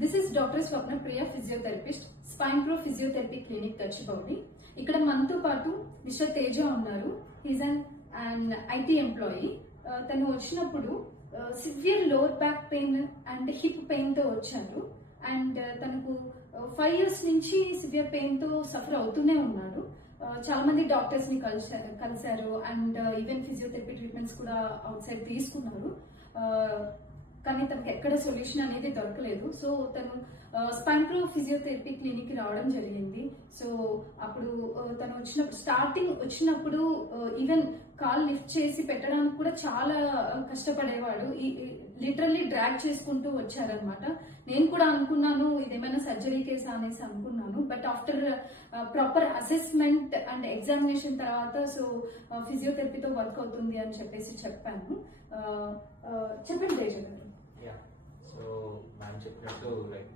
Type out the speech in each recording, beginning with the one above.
This is doctor Swapna Priya physiotherapist, spine pro physiotherapy clinic Gachibowli. ఇక్కడ మనతో పాటు మిస్టర్ తేజ ఉన్నారు. He's and IT employee. తను వచ్చినప్పుడు severe lower back pain and hip pain తో వచ్చారు. అండ్ తనకు 5 years నుంచి సివియర్ పెయిన్ తో సఫర్ అవుతూనే ఉన్నాడు. చాలా మంది డాక్టర్స్ ని కలిశారు అండ్ ఈవెన్ ఫిజియోథెరపీ ట్రీట్మెంట్స్ కూడా అవుట్ సైడ్ తీసుకున్నారు. కానీ తనకి ఎక్కడ సొల్యూషన్ అనేది దొరకలేదు. సో తను స్పైన్ ప్రో ఫిజియోథెరపీ క్లినిక్ కి రావడం జరిగింది. సో అప్పుడు తను స్టార్టింగ్ వచ్చినప్పుడు ఈవెన్ కాల్ లిఫ్ట్ చేసి పెట్టడానికి కూడా చాలా కష్టపడేవాడు. లిటరల్లీ డ్రాగ్ చేసుకుంటూ వచ్చారనమాట. నేను కూడా అనుకున్నాను ఇదేమైనా సర్జరీ కేసా అనేసి అనుకున్నాను. But after proper assessment and examination తర్వాత సో ఫిజియోథెరపీతో వర్క్ అవుతుంది అని చెప్పేసి చెప్పాను. చెప్పండి తేజ గారు. సో మ్యామ్ చెప్పినట్టు లైక్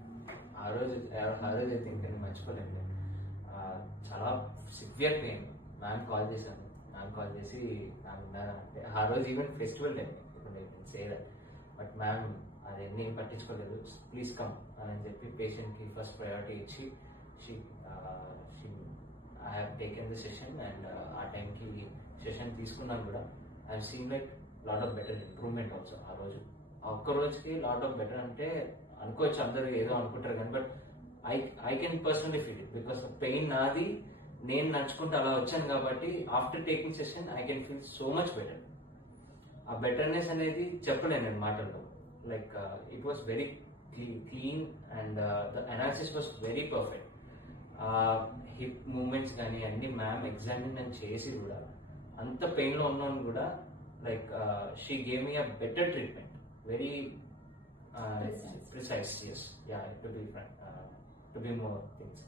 ఆ రోజు అయితే ఇంకా మర్చిపోలేండి. చాలా సివియర్ పెయిన్. మ్యామ్ కాల్ చేశాను. మ్యామ్ కాల్ చేసి మ్యామ్ ఉన్నారంటే ఆ రోజు ఈవెన్ ఫెస్టివల్ టైం ఇప్పుడు నేను చేయలేదు. బట్ మ్యామ్ అదన్నీ పట్టించుకోలేదు. ప్లీజ్ కమ్ అని చెప్పి పేషెంట్కి ఫస్ట్ ప్రయారిటీ ఇచ్చి I have taken the session and ఆ టైంకి సెషన్ తీసుకున్నాను కూడా. I have seen like lot of better improvement also. ఆ రోజు ఒక్క రోజుకి లాట్ ఆఫ్ బెటర్ అంటే అనుకోవచ్చు, అందరూ ఏదో అనుకుంటారు కానీ but I can personally feel it because pain నాది, నేను నడుచుకుంటూ అలా వచ్చాను కాబట్టి after taking session I can feel so much better. ఆ బెటర్నెస్ అనేది చెప్పలేను నేను మాటల్లో. Like it was very clean and the analysis was very perfect. Hip movements కానీ అన్ని మ్యామ్ ఎగ్జామిన్ చేసి కూడా అంత పెయిన్లో ఉన్నాను కూడా like she gave me a better treatment. Very precise. Yes, yeah, to be more things.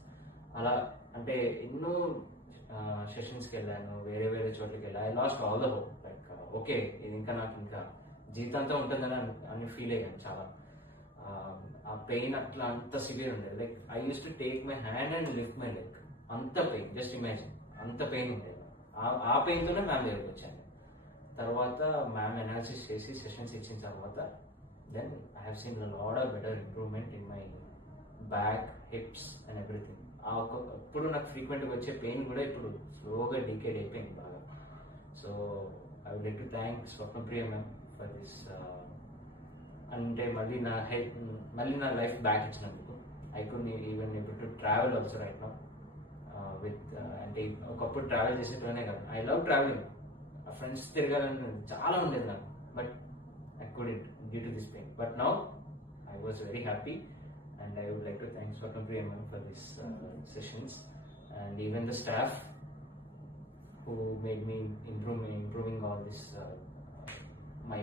అలా అంటే ఎన్నో సెషన్స్కి వెళ్ళాను, వేరే వేరే చోట్లకి వెళ్ళాను. I lost all the hope. Like okay, ఇది ఇంకా నాకు ఇంకా జీవితంతో ఉంటుందని అని ఫీల్ అయ్యాను చాలా. ఆ పెయిన్ అట్లా అంత సివియర్ ఉండేది. Like I use to take my hand and lift my leg. అంత పెయిన్, జస్ట్ ఇమాజిన్, అంత పెయిన్ ఉండేది. ఆ పెయిన్తోనే మ్యామ్ దగ్గరికి వచ్చాను. తర్వాత మ్యామ్ అనాలిసిస్ చేసి సెషన్స్ ఇచ్చిన తర్వాత then I have seen lot of better improvement in my back, hips and everything. ఇప్పుడు నాకు ఫ్రీక్వెంట్గా వచ్చే పెయిన్ కూడా ఇప్పుడు స్లోగా డీకేడ్ అయిపోయింది బాగా. So I would like to thank Swapnapriya ma'am for this. అంటే మళ్ళీ నా లైఫ్ బ్యాక్ ఇచ్చినందుకు. I could even able to travel also right now with. అంటే ఒకప్పుడు ట్రావెల్ చేసేటోనే కాదు, ఐ లవ్ ట్రావెలింగ్. ఫ్రెండ్స్ తిరగాలని చాలా ఉండేది నాకు, but I couldn't due to this pain. But now I was very happy and I would like to thank Swapnapriya ma'am for these sessions and even the staff who made me improving all this my